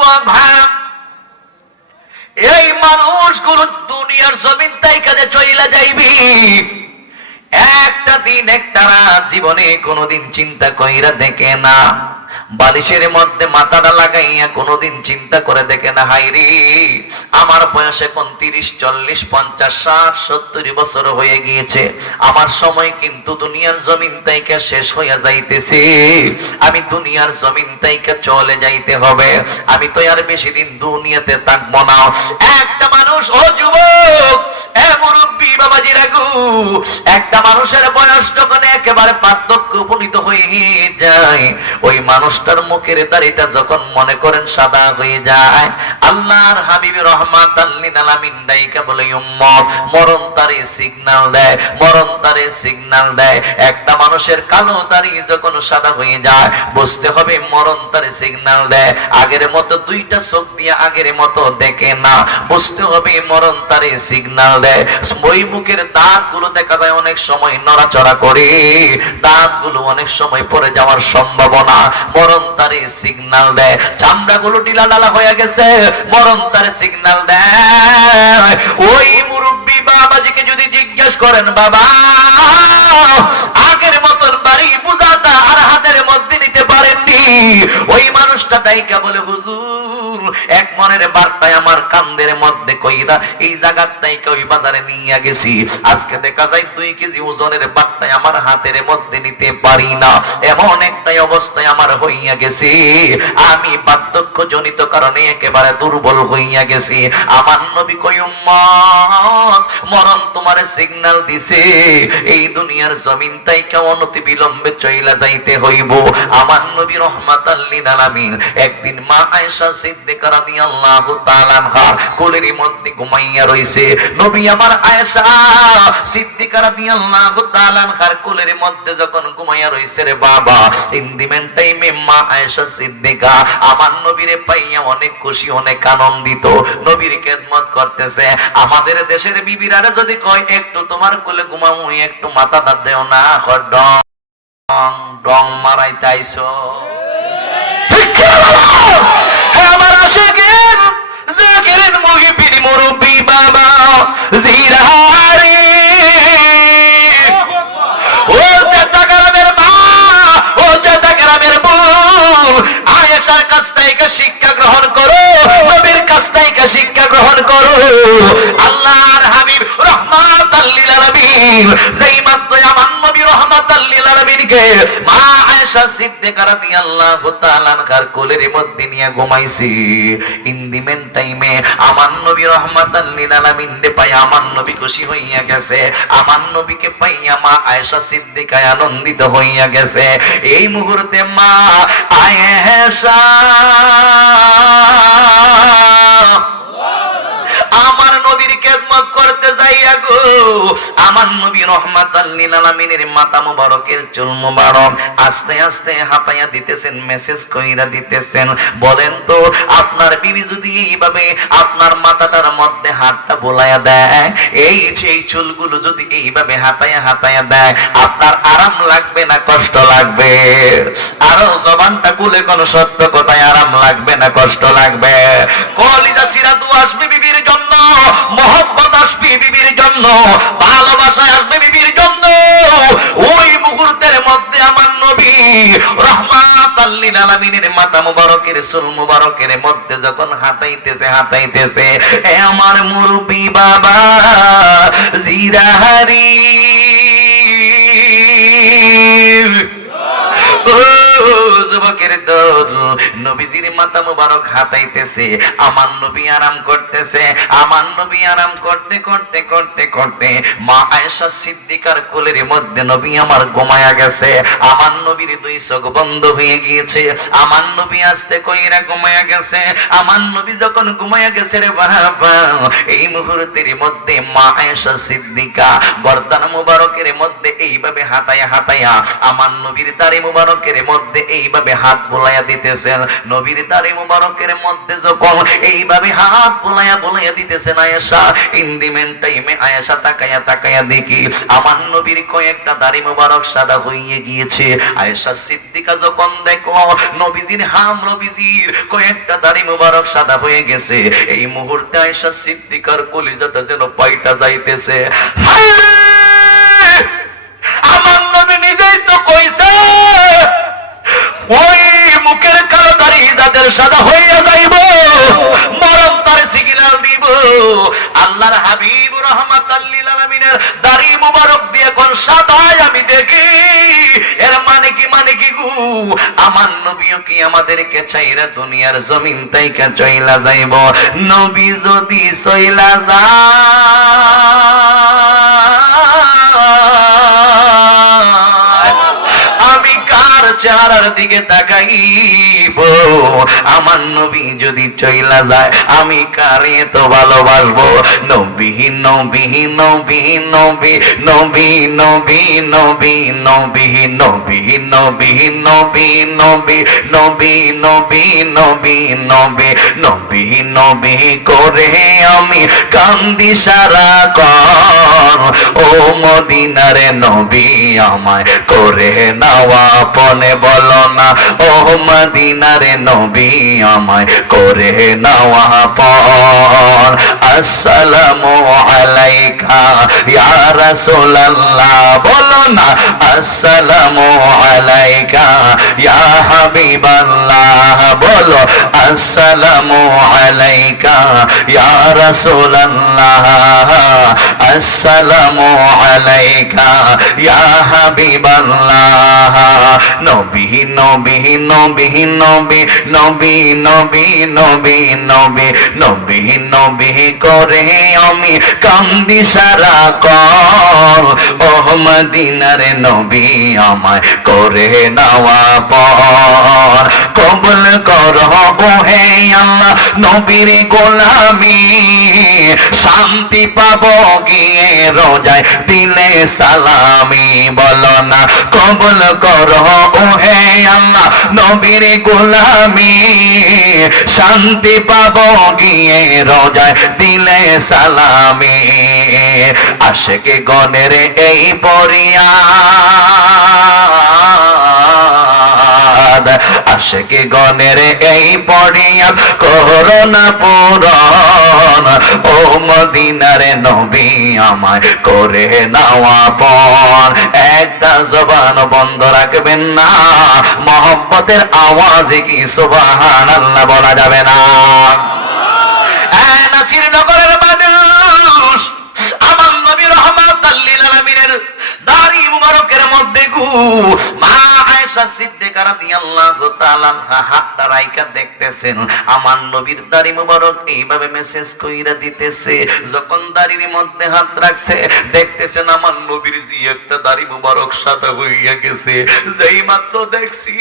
যুবক ভাইরা, এই মানুষগুলো দুনিয়ার জমিন তাই কাজে চইলা যাইবি। একটা দিন একটা রাত জীবনে কোনোদিন চিন্তা কইরা দেখে না, বালিশের মধ্যে মাথাটা লাগাইয়া কোনোদিন চিন্তা করে দেখে না, হাইরে আমার বয়স এখন 30, 40, 50, 60, 70 বছর হয়ে গিয়েছে, আমার সময় কিন্তু দুনিয়ার জমিন থেকে শেষ হইয়া যাইতেছে, আমি দুনিয়ার জমিন থেকে চলে যাইতে হবে, আমি তো আর বেশি দিন দুনিয়াতে থাকবো না। একটা মানুষ, ও যুবক, এ মুরব্বী বাবাজি রাগু, একটা মানুষের বয়স যখন একেবারে পার্থক্য উপনীত হয়ে যায়, ওই মানুষটার মুখের দাড়িটা যখন মনে করেন সাদা হয়ে যায়, আল্লাহর হাবিব রহমাতাল লিল আলামিন ডাইকা বলে উম্মত, মরণ তারে সিগন্যাল দেয়, মরণ তারে সিগন্যাল দেয়। একটা মানুষের কালো দাড়ি যখন সাদা হয়ে যায়, বুঝতে হবে মরণ তারে সিগন্যাল দেয়। আগের মতো দুইটা চোখ দিয়ে আগের মতো দেখে না, বুঝতে হবে মরণ তারে সিগন্যাল দেয়। ওই মুখের দাঁতগুলো দেখা যায় অনেক সময় নড়াচড়া করে, দাঁতগুলো অনেক সময় পড়ে যাওয়ার সম্ভাবনা, মরণ তারে সিগন্যাল দেয়। চামড়াগুলো ঢিলাঢালা হয়ে গেছে, মরণ তারে সিগন্যাল দেয়। ওই মুরব্বী বাবাজিকে যদি জিজ্ঞেস করেন, বাবা আগের মতন বাড়ি বুঝাটা আর হাতের মধ্যে নিতে পারেননি, ওই মানুষটা দাইকা বলে, হুজুর এক মনের বার্তায় আমার কান্দের মধ্যে কইরা এই জায়গার তাইকা ওই বাজারে নিয়ে গেছি, আজকে দেখা যায় 2 কেজি ওজনের বার্তায় আমার হাতের মধ্যে নিতে পারি না, এমন একটাই অবস্থায় আমার হইয়া গেছি, আমি বার্ধক্য জনিত কারণে একেবারে দুর্বল হইয়া গেছি। আমার নবী কই, উম্মত মরণ তোমারে সিগন্যাল দিছে, এই দুনিয়ার জমিন তাইকা অনতি বিলম্বে চইলা যাইতে হইব। আমার নবী রহমাতাল লিল আলামিন একদিন মা আয়েশা সিদ্দিকা রাদিয়াল্লাহু তাআলা আনহার কোলের মধ্যে ঘুমাইয়া রইছে। নবী আমার আয়েশা সিদ্দিকা রাদিয়াল্লাহু তাআলা আনহার কোলের মধ্যে যখন ঘুমাইয়া রইছে রে বাবা, ইন দি মেন টাইমে মা আয়েশা সিদ্দিকা আমার নবীরে পাইয়া অনেক খুশি, অনেক আনন্দিত, নবীর খেদমত করতেছে। আমাদের দেশের বিবিরা যদি কয় একটু তোমার কোলে ঘুমামু, একটু মাথা দাঁত দেও না, ডং ডং মারাইতে আইছো, আমার আশিকিন জাকিরিন মুহিবিন মুরব্বি বাবা জিরারি, ও জেতা গ্রামের মা, ও জেতা গ্রামের বোন, আয়েশার কাছ থেকে শিক্ষা গ্রহণ করো, নবীর কাছ থেকে শিক্ষা গ্রহণ করো। আল্লাহর হাবিব রহমাতাল লিল আলামিন যেই মাত্র আমার নবী রহমাতাল লিল আলামিনকে মা আয়েশা সিদ্দিকা রাদিয়াল্লাহু তাআলা আনহার কোলের মধ্যে নিয়ে ঘুমাইছি, ইন দি মেন টাইমে আমার নবী রহমাতাল লিল আলামিন দে পাই আমার নবী খুশি হইয়া গেছে, আমার নবীকে পাইয়া মা আয়েশা সিদ্দিকা আনন্দিত হইয়া গেছে। এই মুহূর্তে মা আয়েশা আমার নবীর খেদমত করতে যাইয়া গো, আমার নবী রহমাতাল লিল আলামিনের মাথা মুবারকের চুল মুবারক আস্তে আস্তে হাতাইয়া দিতেছেন, মেসেজ কইরা দিতেছেন। বলেন তো আপনার বিবি যদি এইভাবে আপনার মাথাটার মধ্যে হাতটা বোলায়া দেয়, এই সেই চুলগুলো যদি এইভাবে হাতাইয়া হাতাইয়া দেয়, আপনার আরাম লাগবে না কষ্ট লাগবে? আরো জবানটা খুলে কোন সত্য কথায়, আরাম লাগবে না কষ্ট লাগবে? কলিজা সিরাতু আসবে বিবির জন্য, মহব্বত আসবে বিবির জন্য, ভালোবাসা আসবে বিবির জন্য। ওই মুহূর্তের মধ্যে আমার নবী রহমাতাল লিল আলামিনের মাথা মুবারকের চুল মুবারকের মধ্যে যখন হাতাইতেছে হাতাইতেছে, এ আমার মুরব্বি বাবা জিরাহারি, যুবকের দল নবীজির মাথা মুবারক হাতাইতেছে, আমার নবী আরাম করতেছে, আমার নবী আরাম করতে করতে করতে করতে মা আয়েশা সিদ্দিকার কোলের মধ্যে নবী আমার ঘুমায়া গেছে। আমার নবীর 2 চোখ বন্ধ হয়ে গিয়েছে, আমার নবী আস্তে কইরা ঘুমায়া গেছে। আমার নবী যখন ঘুমায়া গেছে রে বাবা, এই মুহূর্তের মধ্যে মা আয়েশা সিদ্দিকা গর্দান মুবারকের মধ্যে এইভাবে হাতায়া হাতায়া আমার নবীর দাড়ি মুবারকের মধ্যে মধ্যে এইভাবে হাত বোলাইয়া দিতেছেন, নবীর দাড়ি মুবারকের মধ্যে যখন এইভাবে হাত বোলাইয়া দিতেছেন আয়েশা, ইন দি মেন টাইমে আয়েশা তাকায়া দেখি আমার নবীর কয়েকটা দাড়ি মুবারক সাদা হয়ে গিয়েছে। আয়েশা সিদ্দিকা যখন দেখলো নবীজির কয়েকটা দাড়ি মুবারক সাদা হয়ে গেছে, এই মুহূর্তে আয়েশা সিদ্দিকার কলিজাটা যেন পাইটা যাইতেছে। আমার নবী নিজেই তো কইছে ওই মুখের কালো দাড়ি যাদের সাদা হইয়া যাইব মরম তার সিগন্যাল দিব। আল্লাহর হাবিব রাহমাতাল লিল আলামিনের দাড়ি মুবারক দিয়ে কোন সাদায় আমি দেখি, এর মানে কি গো আমার নবীও কি আমাদেরকে চাইরা দুনিয়ার জমিন তাইকা চইলা যাইব? নবী যদি চইলা যায় আমি কার চেহারার দিকে তাকাইব? আমার নবী যদি চইলা যায় আমি কারে তো ভালোবাসবো? নবী নবী নবী নবী নবী নবী নবী নবী নবী নবী নবী নবী নবী নবী নবী নবী নবী নবী করে আমি কান্দি সারাক্ষণ, ও মদিনারে নবী আমায় করে নাওয়া পনে বলো না, ও মদিনারে নবী আমায় করে নাওয়া পন। আসসালামু আলাইকা ইয়া রাসূলুল্লাহ, বলো না আসসালামু আলাইকা ইয়া হাবিবাল্লাহ, বলো আসসালামু আলাইকা ইয়া রাসূলুল্লাহ, আসসালামু আলাইকা ইয়া হাবিবাল্লাহ। নবী নবী নবী নবী নবী নবী নবী নবী নবী নবী করে আমি কান্দি সারাক্ষণ, ও মদিনার নবী আমায় করে নাওয়া পর। কবুল করো হে আল্লাহ নবীর গোলামি, শান্তি পাবো গিয়ে রোজায় দিলে সালামি, বলো না কবুল করো হে আল্লাহ নবীর গোলামি, শান্তি পাবো গিয়ে রোজায় দিলে সালামি। আশিকে গণের এই পরিয়াদ, আশিকে গণের এই পরিয়াদ করোনা পূরণ, ও মদিনারে নবী আমায় করে নাওয়া পন। একটা জবান বন্ধ রাখবেন না, মহব্বতের আওয়াজে কি সুবহানাল্লাহ বলা যাবে না? নাসিরনগরের মানুষ আমার নবী রাহমাতাল লিল আলামিনের দাড়ি মুবারকের মধ্যে গু মা আয়েশা সিদ্দিকা রাদিয়াল্লাহু তাআলা আনহা হাতটা রাইখা দেখতেছেন আমার নবীর দাড়ি মুবারক এইভাবে মেসেজ কইরা দিতেছে। যখন দাড়ির মধ্যে হাত রাখছে দেখতেছেন আমার নবীর জি একটা দাড়ি মুবারক সাদা হইয়া গেছে। যেই মাত্র দেখছি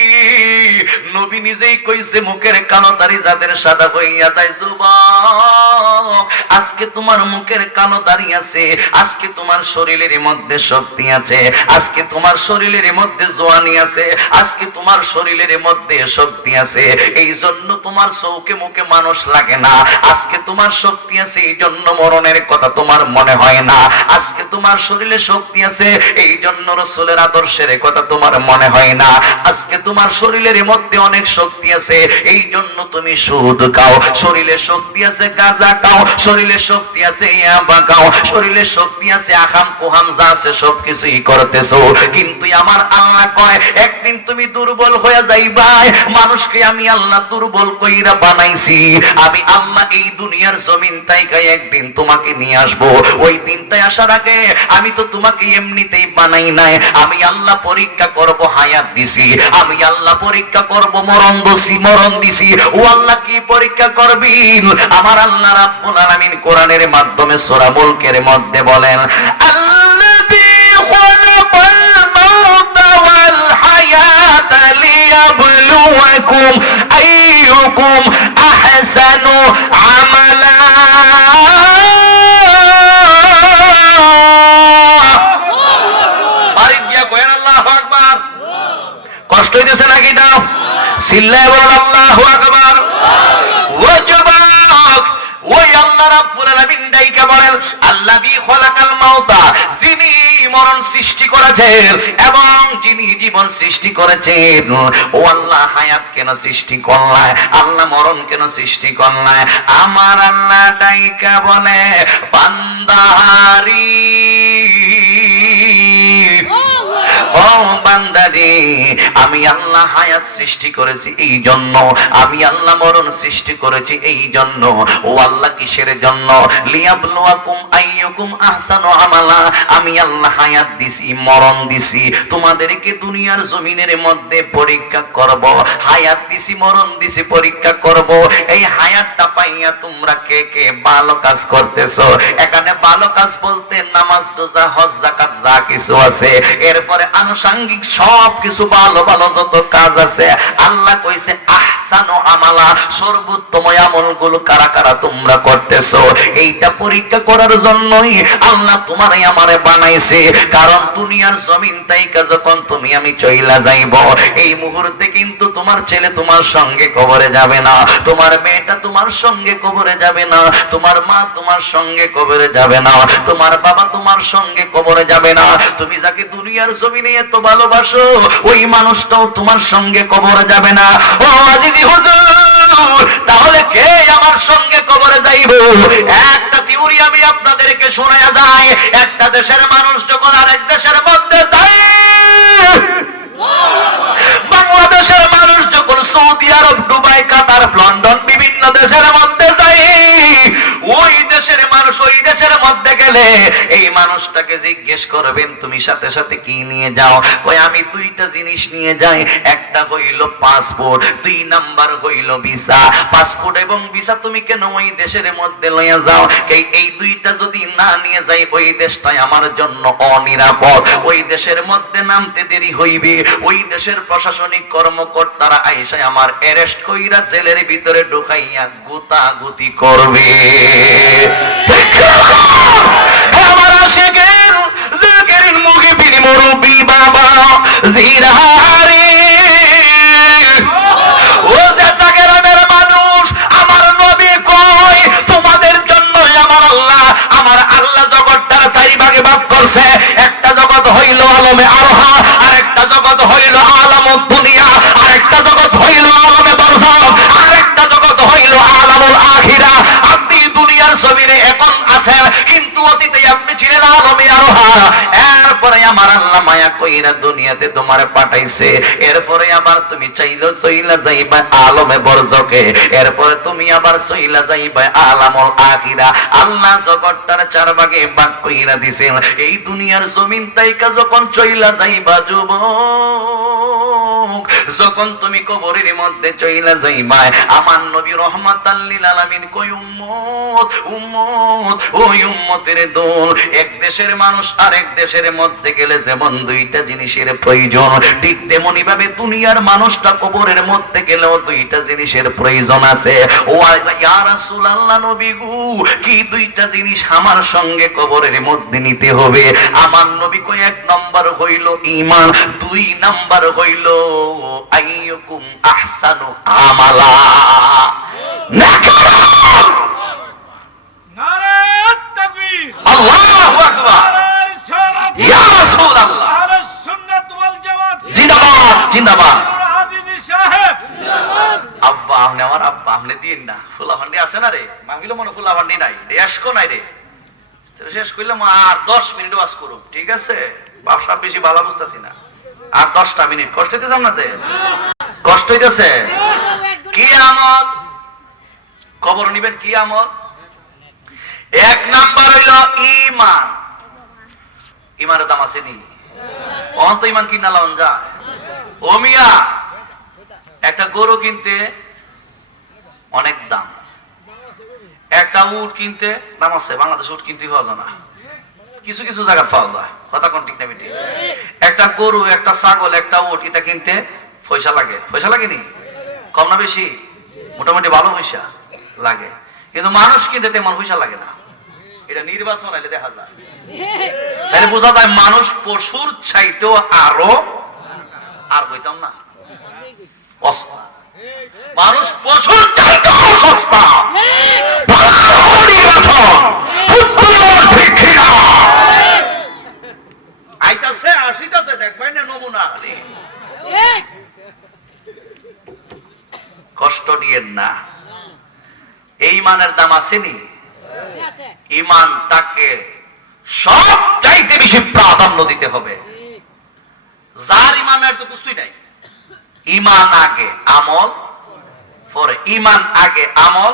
নবী নিজেই কইছে মুখের কালো দাড়ি যাদের সাদা হইয়া যায়, যুবক আজকে তোমার মুখের কালো দাড়ি আছে, আজকে তোমার শরীরের মধ্যে শক্তি আছে, আজকে তোমার শরীরের মধ্যে জোয়ানি আছে, আজকে তোমার শরীরের মধ্যে শক্তি আছে, এই জন্য তোমার চৌকে মুখে মানুষ লাগে না। আজকে তোমার শক্তি আছে এই জন্য মরণের কথা তোমার মনে হয় না। আজকে তোমার শরীরে শক্তি আছে এই জন্য রাসূলের আদর্শের কথা তোমার মনে হয় না। আজকে তোমার শরীরের মধ্যে অনেক শক্তি আছে এই জন্য তুমি সুদ খাও, শরীরে শক্তি আছে গাঁজা খাও, শরীরে শক্তি আছে ইয়াবা খাও, শরীরে শক্তি আছে আখাম কুহাম যা আছে সবকিছুই করতেছো। কিন্তু আমার আল্লাহ কয় একদিন তুমি দুর্বল হয়ে যাইবা। মানুষকে আমি আল্লাহ দুর্বল কইরা বানাইছি, আমি আল্লাহ এই দুনিয়ার জমিন তাইকাই একদিন তোমাকে নিয়ে আসবো। ওই দিনটাই আসার আগে আমি তো তোমাকে এমনিতেই বানাই নাই, আমি আল্লাহ পরীক্ষা করব, হায়াত দিছি, আমি আল্লাহ পরীক্ষা করব, মরণ দিছি। ও আল্লাহ কি পরীক্ষা করবেন? আমার আল্লাহ রাব্বুল আলামিন কোরআনের মাধ্যমে সূরা মুলকের মধ্যে বলেন আল্লাযী খালাকাল মাউতা ওয়াল হায়াতা লিয়াবলুয়াকুম আইয়ুকুম আহসানু আমালা। কষ্ট হইতেছে নাকি না? চিল্লায় বলেন আল্লাহু আকবার। ও যুবক, ওই আল্লাহ রাব্বুল আলামিন ডাইকা বলেন আল্লাযী খালাকাল মাউতা, যিনি মরণ সৃষ্টি করেছেন এবং যিনি জীবন সৃষ্টি করেছেন। ও আল্লাহ হায়াত কেন সৃষ্টি করলেন, আল্লাহ মরণ কেন সৃষ্টি করলেন? আমার আল্লাহ ডাইকা বলে বান্দারি, ও বান্দারে, আমি আল্লাহ হায়াত সৃষ্টি করেছি এই জন্য, আমি আল্লাহ মরণ সৃষ্টি করেছি এই জন্য। ও আল্লাহ কিসের জন্য? লিয়াবলুয়াকুম আইয়ুকুম আহসানু আমালা। আমি আল্লাহ হায়াত দিছি, মরণ দিছি, তোমাদেরকে দুনিয়ার জমিনের মধ্যে পরীক্ষা করব। হায়াত দিছি, মরণ দিছি, পরীক্ষা করব। এই হায়াতটা পাইয়া তোমরা কে কে ভালো কাজ করতেছো? এখানে ভালো কাজ বলতে নামাজ, রোজা, হজ, যাকাত যা কিছু আছে, এরপরে আনুষঙ্গিক সব কিছু ভালো ভালো যত কাজ আছে, আল্লাহ কইছে আহসানু আমালা, সর্বোত্তম আমলগুলো কারা কারা তোমরা করতেছো। এইটা পরীক্ষা করার জন্যই আল্লাহ তোমারে আমারে বানাইছে। কারণ দুনিয়ার জমিন তাইকা যখন তুমি আমি চইলা যাইব, এই মুহূর্তে কিন্তু তোমার ছেলে তোমার সঙ্গে কবরে যাবে না, তোমার মেয়েটা তোমার সঙ্গে কবরে যাবে না, তোমার মা তোমার সঙ্গে কবরে যাবে না, তোমার বাবা তোমার সঙ্গে কবরে যাবে না। তুমি যাকে দুনিয়ার জমিনে এত ভালোবাসো, ওই মানুষটাও তোমার সঙ্গে কবরে যাবে না। ও আজিজি হুজুর, তাহলে কে আমার সঙ্গে কবরে যাইব? একটা থিওরি আমি আপনাদেরকে শোনায়া যাই। একটা দেশের মানুষ যখন আরেক দেশের মধ্যে যায়, বাংলাদেশের মানুষ যখন সৌদি আরব, দুবাই, কাতার, লন্ডন, বিভিন্ন দেশের মধ্যে যায়, ওই দেশের মানুষ ওই দেশের মধ্যে গেলে এই মানুষটাকে জিজ্ঞেস করবেন তুমি সাথে সাথে কি নিয়ে যাও? কই আমি দুইটা জিনিস নিয়ে যাই, একটা হইল পাসপোর্ট, 2 নাম্বার হইল ভিসা। পাসপোর্ট এবং ভিসা তুমি কেন ওই দেশের মধ্যে লইয়া যাও? এই দুইটা যদি না নিয়ে যাই, ওই দেশটাই আমার জন্য অনিরাপদ, ওই দেশের মধ্যে নামতে দেরি হইবে, ওই দেশের প্রশাসনিক কর্মকর্তারা আইসা আমার অ্যারেস্ট কইরা জেলের ভিতরে ঢুকাইয়া গুতাগুতি করবে। আমার আশিকের জিকিরিন মুগিবিন মুরব্বি বাবা জিরাহারি, ও জাতাগেরামের মানুষ, আমার নবী কই তোমাদের জন্য আমার আল্লাহ জগৎটার 4 ভাগে ভাগ করছে। একটা জগৎ হইল আলমে আরহা, আর একটা জগৎ হইল আলামুদ দুনিয়া, আর একটা জগৎ হইল আলমে বারজাখ, আর একটা জগৎ হইল আলামুল আখিরা। আপনি দুনিয়ার জমিনে এখন আছেন, কিন্তু অতীতে আপনি ছিলেন আলমে আরহা। এরপরে আমার আল্লাহ মায়া কইরা দুনিয়াতে তোমারে পাঠাইছে, এরপরে আবার তুমি চাইলো চইলা যাইবা আলমে বরজকে, এরপরে তুমি আবার চইলা যাইবা আলামুল আখিরা। আল্লাহ জগৎটার 4 ভাগে ভাগ কইরা দিছেন। এই দুনিয়ার জমিন তাইকা যখন চইলা যাইবা যুবক, যখন তুমি কবরের মধ্যে চইলা যাইবা, আমার নবী রহমাতাল লিল আলামিন কই উম্মত উম্মত, ওই উম্মতের দল। এক দেশের মানুষ আরেক দেশের মধ্যে গেলে যেমন 2টা জিনিসের প্রয়োজন, ঠিক তেমনি ভাবে দুনিয়ার মানুষটা কবরের মধ্যে গেলেও 2টা জিনিসের প্রয়োজন আছে। ও ইয়া রাসূলুল্লাহ, নবী গো, কি 2টা জিনিস আমার সঙ্গে কবরের মধ্যে নিতে হবে? আমার নবী কই 1 নাম্বার হইল ঈমান, 2 নাম্বার হইল আইয়ুকুম আহসানু আমালা। নাকারাম, নারে তাকবীর, আল্লাহু আকবার, ইয়া রাসূলুল্লাহ, আহলে সুন্নাত ওয়াল জামাত জিন্দাবাদ জিন্দাবাদ। আজিজি সাহেব আব্বা আপনি আমার আব্বা, আপনি দিন না ফুলা ভান্ডি আছে না রে? মাগিলো মনে ফুলা ভান্ডি নাই রে, এসকো নাই রে। শেষ করলাম আর 10 মিনিট ওয়াজ করুক, ঠিক আছে? ব্যবসা বেশি ভালো বুঝতেছি না, আর 10টা মিনিট। কষ্ট হইতেছে আপনাদের? কষ্ট হইতেছে? কি আমল খবর নিবেন? কি আমল? 1 নাম্বার হইল ঈমান। ঈমানের দাম আছে নি? অন্ত ঈমান কিনা লাউন যা। ও মিয়া, একটা গরু কিনতে অনেক দাম, একটা উট কিনতে দাম আছে। বাংলাদেশে উট কিনতে পাওয়া যায় না, কিছু কিছু জায়গা পাওয়া যায়। কথা কোন ঠিক না বেটি? একটা গরু, একটা ছাগল, একটা উট, এটা কিনতে পয়সা লাগে। পয়সা লাগেনি? কম না বেশি? মোটামুটি ভালো পয়সা লাগে। কিন্তু মানুষ কিনতে তেমন পয়সা লাগে না। এটা নির্বাচন হইলে দেখা যায়, তাহলে বোঝা যায় মানুষ পশুর চাইতেও আরো আর হইতাম না। মানুষ পশুর চাইতেও সস্তা। আইতাছে আসিতাছে দেখবেন না নমুনা। কষ্ট নিয়েন না, এই ইমানের দাম আসেনি। ইমানটাকে সব চাইতে বেশি প্রাধান্য দিতে হবে। যার ইমানের তো কিছুই নাই। ইমান আগে আমল পরে, ইমান আগে আমল।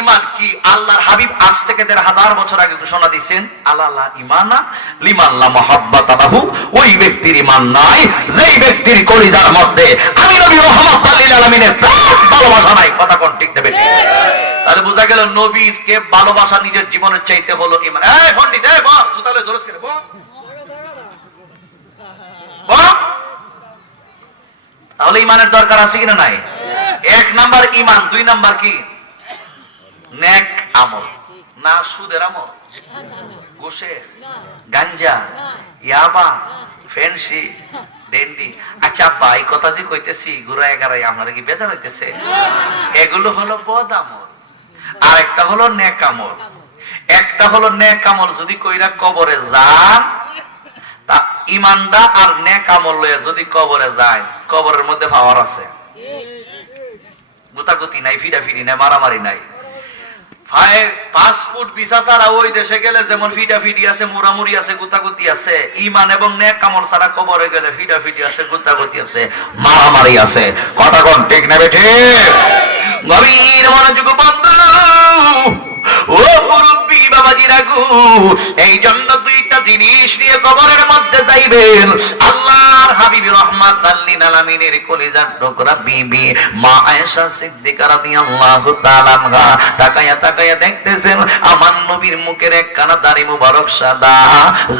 ইমান কি? আল্লাহর হাবিব আজ থেকে ১৫০০ বছর আগে ঘোষণা দিয়েছেন, আল্লাহ ইমানা লিমান লা মুহাব্বাতা লাহু, ওই ব্যক্তির ইমান নাই যেই ব্যক্তির কলিজার মধ্যে আমি নবী রাহমাতুল লিল আলামিনের প্রাণ ভালোবাসা নাই। কথা কোন ঠিক না বেঠিক? তাহলে বোঝা গেল নবীকে ভালোবাসা নিজের জীবনের চাইতে হলো ইমান। এই পণ্ডিত, এই বল জুতালে দরজ করে বল। তাহলে ইমানের দরকার আছে কিনা নাই? এক নাম্বার ইমান, দুই নাম্বার কি? নেক আমল। না সুদের আমল, ঘুষের, গাঞ্জা, ইয়াবা, ফেন্সি, ডেন্ডি। আচ্ছা আব্বা, এই কথা যে কইতেছি গুড়া এগারাই আপনারা কি বেজার হইতেছে? এগুলো হলো বদ আমল, আর একটা হলো নেক আমল। একটা হলো নেক আমল যদি কইরা কবরে যান, তা ইমানদা আর নেক আমল লয়ে যদি কবরে যায়, কবরের মধ্যে পাওয়ার আছে। গুতাগুতি নাই, ফিডাফিডি নাই, মারামারি নাই। 5 ফুট ভিসা ছাড়া ওই দেশে গেলে যেমন ফিডাফিডি আছে, মুরামুরি আছে, গুতাগুতি আছে, ইমান এবং নেক আমল ছাড়া কবরে গেলে ফিডাফিডি আছে, গুতাগুতি আছে, মারামারি আছে। কথা কোন ঠিক না বেঠিক? গভীর মনোযোগ বন্ধু ও মুরব্বী বাবাজিরা গো, এই জন্য দুইটা জিনিস নিয়ে কবরের মধ্যে যাইবেন। আল্লাহর হাবিব রাহমাতাল লিল আলামিনের কলিজার টুকরা বিবি মা আয়েশা সিদ্দিকা রাদিয়াল্লাহু তাআলা আনহা তাকায়া তাকায়া দেখতেছেন আমার নবীর মুখের একখানা দাড়ি মুবারক সাদা।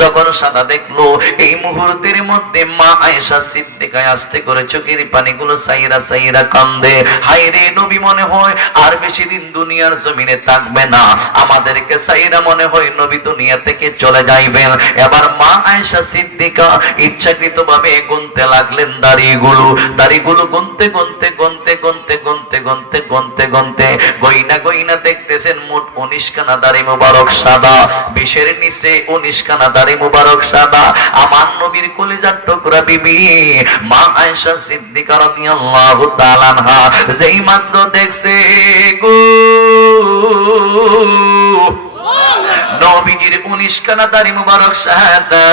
যখন সাদা দেখলো, এই মুহূর্তের মধ্যে মা আয়েশা সিদ্দিকা আস্তে করে চোখের পানিগুলো সাইরা সাইরা কান্দে। হায়রে নবী মনে হয় আর বেশি দিন দুনিয়ার জমিনে থাকবে না, আমাদেরকে সাইরা মনে হয় নবী দুনিয়া থেকে চলে যাইবেন। এবার মা আয়েশা সিদ্দিকা ইচ্ছাকৃতভাবে গুনতে লাগলেন দাড়িগুলো গুনতে গুনতে গুনতে গুনতে গুনতে গুনতে গুনতে গুনতে গইনা গইনা দেখতেছেন মোট 19 খানা দাড়ি মুবারক সাদা। 20-এর নিচে 19 খানা দাড়ি মুবারক সাদা। আমার নবীর কলিজার টুকরা বিবি মা আয়েশা সিদ্দিকা রাদিয়াল্লাহু তাআলা আনহা যেই মাত্র দেখছে গো নবীজির 19 খানা দাড়ি মুবারক সাদা,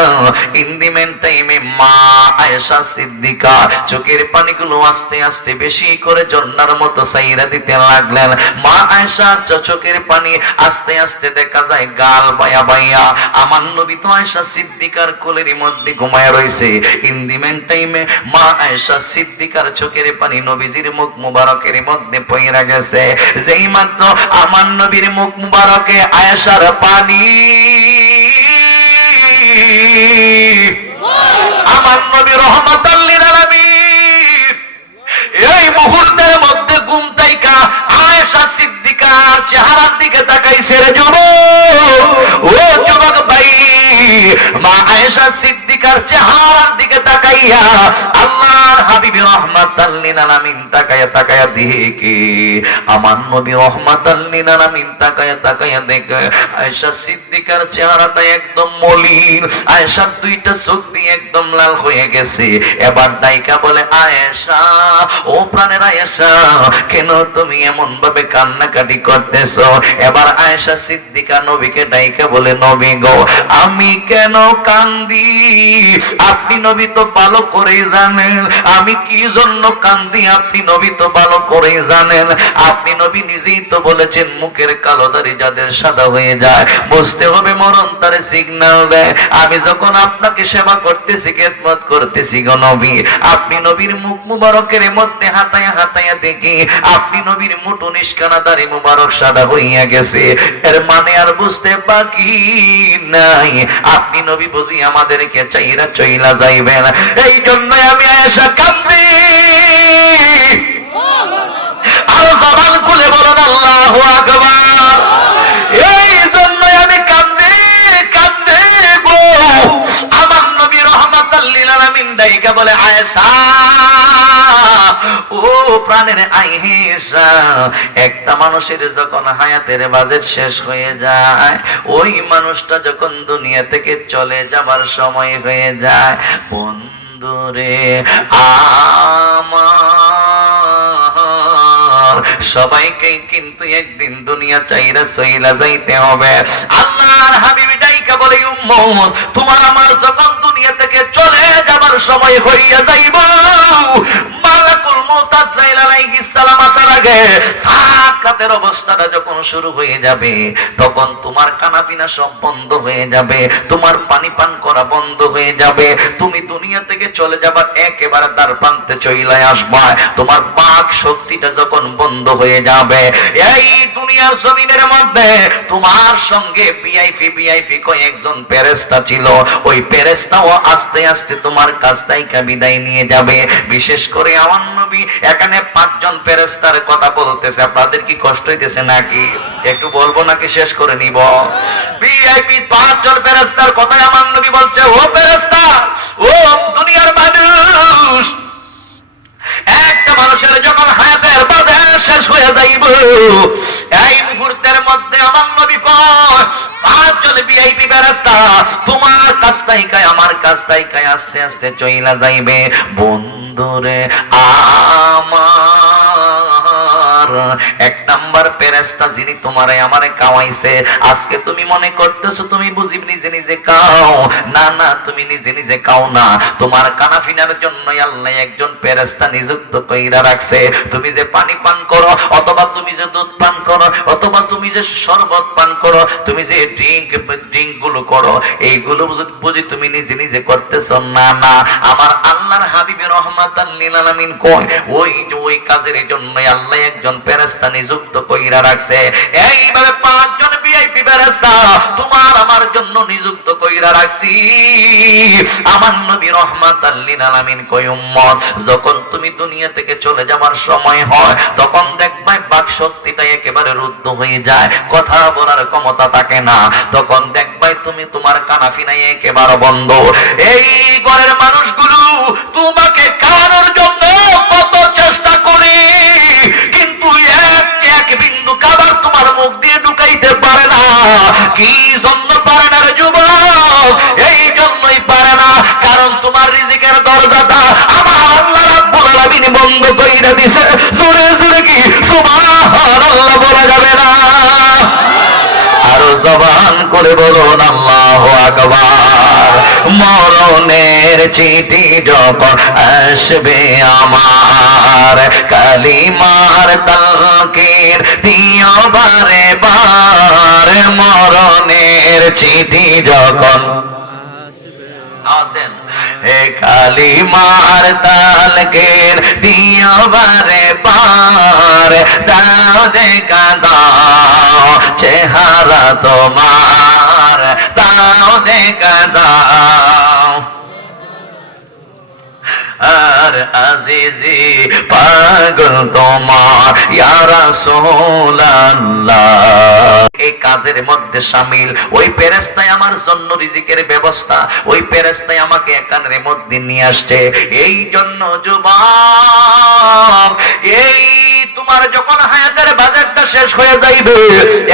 ইন দি মেন টাইমে মা আয়েশা সিদ্দিকা চোখের পানিগুলো আস্তে আস্তে বেশি করে ঝর্ণার মতো সাইরা দিতে লাগলেন। মা আয়েশা চোখের পানি আস্তে আস্তে দেখা যায় গাল বায়া বাইয়া। আমার নবী তো আয়েশা সিদ্দিকার কোলের মধ্যে ঘুমায় রইছে। ইন দি মেন টাইমে মা আয়েশা সিদ্দিকার চোখের পানি নবীজির মুখ মুবারকের মধ্যে পইরা গেছে। যেই মাত্র আমার নবীর মুখ মুবারকে আয়েশার পানি আমার নবী রাহমাতাল লিল আলামিন এই মুহূর্তের মধ্যে ঘুম তাইকা আয়েশা সিদ্দিকার চেহারার দিকে তাকাইছে। রে যুবক, ও যুবক ভাই, মা আয়েশা সিদ্দিকার চেহারার দিকে তাকাইয়া আল্লাহর হাবিব রাহমাতাল লিল আলামিন তাকায়া তাকায়া দেখে আমার নবী রাহমাতাল লিল আলামিন তাকায়া তাকায়া দেখে আয়েশা সিদ্দিকার চেহারাটা একদম মলিন। আয়েশার দুইটা চোখ দিয়ে একদম লাল হয়ে গেছে। এবার ডাইকা বলে, আয়েশা, ও প্রাণের আয়েশা, কেন তুমি এমন ভাবে কান্নাকাটি করতেছো? এবার আয়েশা সিদ্দিকা নবীকে ডাইকা বলে, নবী গো, আমি কেন কান্দি? আপনি নবী তো ভালো করেই জানেন আমি কি জন্য কান্দি। আপনি নবী তো ভালো করেই জানেন। আপনি নবী নিজেই তো বলেছেন মুখের কালো দাড়ি যাদের সাদা হয়ে যায় বুঝতে হবে মরণ তারে সিগন্যাল দেয়। আমি যখন আপনাকে সেবা করতেছি, খেদমত করতেছি গো নবী, আপনি নবীর মুখ মুবারকের মধ্যে হাতায়া হাতায়া দেখি আপনি নবীর মুঠ 19 খানা দাড়ি মুবারক সাদা হইয়া গেছে। এর মানে আর বুঝতে বাকি নাই আপনি নবী বুঝি আমাদেরকে চাইরা চইলা যাইবেন। এই জন্য আমি আয়েশা কান্দি। আর জবান খুলে বলেন আল্লাহু আকবার। এই জন্য আমি কান্দি কান্দি গো। আমার নবী রাহমাতাল লিল আলামিন ডাইকা বলে, আয়েশা, ও প্রাণের আইসা, একটা মানুষের যখন হায়াতের বাজেট শেষ হয়ে যায়, ওই মানুষটা যখন দুনিয়া থেকে চলে যাবার সময় হয়ে যায়, বন্ধুরে আমার সবাইকে কিন্তু একদিন দুনিয়া চাইরা সইলা যাইতে হবে। আল্লাহর হাবিব ডাইকা বলে, উম্মত তোমার আমার যখন দুনিয়া থেকে চলে যাবার সময় হইয়া যাইব, মালাকুল মউত আজরাইল আলাইহিস সালাম আসার আগে সাকাতের অবস্থাটা যখন শুরু হয়ে যাবে, তখন তোমার কানাফিনা সব বন্ধ হয়ে যাবে, তোমার পানি পান করা বন্ধ হয়ে যাবে, তুমি দুনিয়া থেকে চলে যাবার একেবারে দ্বার প্রান্তে চলে আসবা। তোমার বাক শক্তিটা যখন বন্ধ হয়ে যাবে, এই দুনিয়ার জমিনের মধ্যে তোমার সঙ্গে ভিআইপি কয়েকজন ফেরেশতা ছিল, ওই ফেরেশতাও আস্তে আস্তে তোমার কাছ থেকে বিদায় নিয়ে যাবে। বিশেষ করে আমার নবী এখানে 5 জন ফেরেশতার কথা বলতেছে, আপনাদের কি কষ্ট হইতেছে নাকি? একটু বলবো নাকি শেষ করে নিব? ভিআইপি 5 জন ফেরেশতার কথা আমার নবী বলছে, ও ফেরেশতা, ও দুনিয়ার মানুষ, একটা মানুষের যখন হায়াতের বাজার শেষ হয়ে যাইব, এই মুহূর্তের মধ্যে আমার নবী কয় 5 জন ভিআইপি ফেরেশতা তোমার কাছ থেকে আমার কাছ থেকে আস্তে আস্তে চইলা যাইবে। বন্ধুরে আমার, 1 নাম্বার ফেরেশতা যিনি তোমারে আমারে খাওয়াইছে, আজকে তুমি মনে করতেছো তুমি বুঝি নিজে নিজে খাও, না না, তুমি নিজে নিজে খাও না, তোমার কানাফিনার জন্য আল্লাহ একজন ফেরেশতা নিযুক্ত কইরা রাখছে। তুমি যে পানি পান করো, অথবা তুমি যে দুধ পান করো, অথবা তুমি যে শরবত পান করো, তুমি যে ড্রিঙ্ক গুলো করো, এইগুলো বুঝি তুমি নিজে নিজে করতেছো, না না, আমার আল্লাহর হাবিব রহমাতাল লিল আলামিন কয় ওই কাজের জন্য আল্লাহ একজন ফেরেশতা নিযুক্ত কইরা রাখছে। এইভাবে 5 জন ভিআইপি ফেরেশতা তোমার আমার জন্য নিযুক্ত কইরা রাখছি। আমার নবী রহমাতাল লিল আলামিন কয়, উম্মত যখন তুমি দুনিয়া থেকে চলে যাবার সময় হয়, তখন দেখবা বাক শক্তিটা একেবারে রুদ্ধ হয়ে যায়, কথা বলার ক্ষমতা থাকে না, তখন দেখবা তুমি তোমার কানাফিনাই একেবারে বন্ধ। এই ঘরের মানুষগুলো তোমাকে খাওয়ানোর জন্য কত চেষ্টা করে, কিন্তু এক বিন্দু খাবার তোমার মুখ দিয়ে ঢুকাইতে পারে না। কি জন্য পারে না রে যুবক? এই জন্যই পারে না, কারণ তোমার রিজিকের দরজাটা আমার আল্লাহ রাব্বুল আলামিন বন্ধ কইরা দিয়েছে। জোরে জোরে কি সুবহানাল্লাহ বলা যাবে না? আরো জবান করে বলুন আল্লাহু আকবার। মরণের চিঠি যখন আসবে আমার, কালিমার তালকির দিও বারে বার। মরণের চিঠি যখন আসবেন, এ কালিমার তালকির দিও বারে বার। দাও দেখা দাও চেহারা তোমার, দাও দেখা দাও আর আজিজি পাগল তোমার ইয়া রাসূলুল্লাহ। এই কাজের মধ্যে শামিল ওই ফেরেশতাই আমার জন্য রিজিকের ব্যবস্থা, ওই ফেরেশতাই আমাকে এখানের মধ্যে নিয়ে আসছে। এই জন্য যুবক, এই তোমার যখন হায়াতের বাজারটা শেষ হয়ে যাইবে,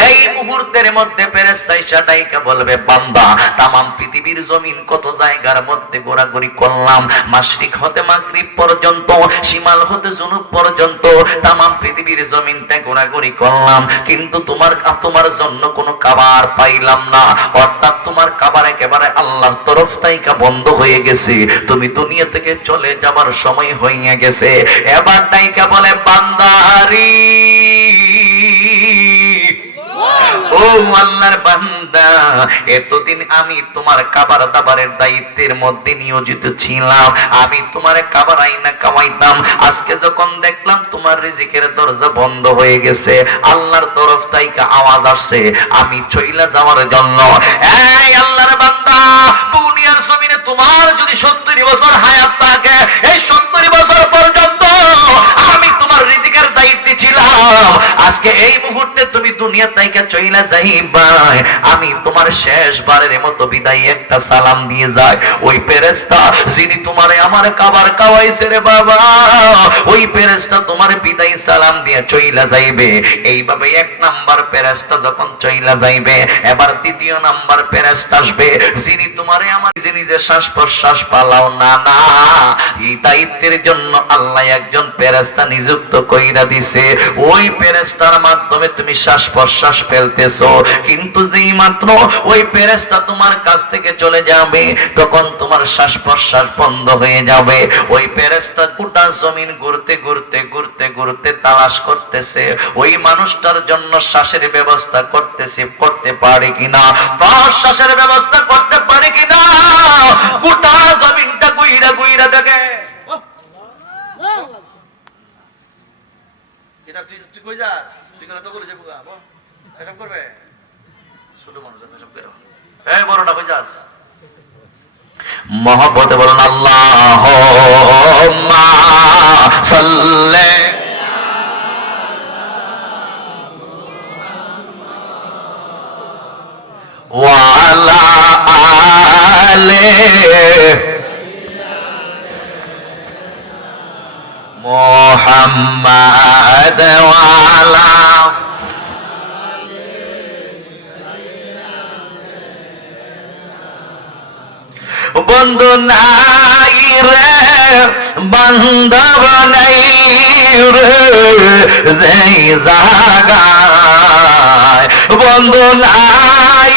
এই মুহূর্তের মধ্যে ফেরেশতা এসে ডাইকা বলবে, বান্দা তামাম পৃথিবীর জমিন কত জায়গার মধ্যে ঘোরাঘুরি করলাম, মাশরিক হতে মাগরিব পর্যন্ত, শিমাল হতে জুনুব পর্যন্ত তামাম পৃথিবীর জমিনটা ঘোরাঘুরি করলাম, কিন্তু তোমার জন্য কোনো খাবার পাইলাম না। অর্থাৎ তোমার খাবার একেবারে আল্লাহর তরফ থেকে বন্ধ হয়ে গেছে, তুমি দুনিয়া থেকে চলে যাবার সময় হয়ে গেছে। এবার ডাইকা বলে, বান্দারি ও আল্লাহর বান্দা, এতদিন আমি তোমার খাবার দাবারের দায়িত্বের মধ্যে নিয়োজিত ছিলাম, আমি তোমার খাবার আইনা খাওয়াইতাম। আজকে যখন দেখলাম তোমার রিজিকের দরজা বন্ধ হয়ে গেছে, আল্লাহর তরফ থেকে আওয়াজ আসছে আমি চইলা যাওয়ার জন্য। এই আল্লাহর বান্দা, দুনিয়ার জমিনে তোমার যদি 70 বছর হায়াত থাকে, এই 70 বছর পর্যন্ত আমি তোমার রিজিকের দায়িত্বে ছিলাম। আজকে এই মুহূর্তে তুমি দুনিয়া থেকে চইলা যাইবা আমি তোমার শেষবারের মতো বিদায় একটা সালাম দিয়ে যায় ওই ফেরেশতা যিনি তোমারে আমার খাবার খাওয়াইছে রে বাবা ওই ফেরেশতা তোমার বিদায় সালাম দিয়ে চইলা যাইবে এইভাবে এক নাম্বার ফেরেশতা যখন চইলা যাইবে এবার দ্বিতীয় নাম্বার ফেরেশতা আসবে যিনি তোমারে আমার যিনি যে শ্বাস প্রশ্বাস পালাও না না এই দায়িত্বের জন্য আল্লাহ একজন ফেরেশতা নিযুক্ত কইরা দিছে ওই ফেরেশতার মাধ্যমে তুমি শ্বাস প্রশ্বাস ফেলতেছো কিন্তু যেই মাত্র ওই ফেরেশতা তোমার কাছ থেকে চলে যাবে তখন তোমার শ্বাস প্রশ্বাস বন্ধ হয়ে যাবে ওই ফেরেশতা গোটা জমিন ঘুরতে ঘুরতে ঘুরতে ঘুরতে তালাশ করতেছে ওই মানুষটার জন্য শ্বাসের ব্যবস্থা করতে পারে কিনা প্রশ্বাসের ব্যবস্থা করতে পারে কিনা গোটা জমিনটা গুইরা গুইরা দেখে তুই কই যাস তুই তো করে যাবো এসব করবে ছোট মানুষ এসব করো এই বড়টা কই যাস মহব্বতে বলুন আল্লাহুম্মা সাল্লি ওয়া আলা আলি মুহাম্মাদ ওয়া আলা বন্ধু নাই রে বান্ধব নাই রে যেই জায়গায় বন্ধু নাই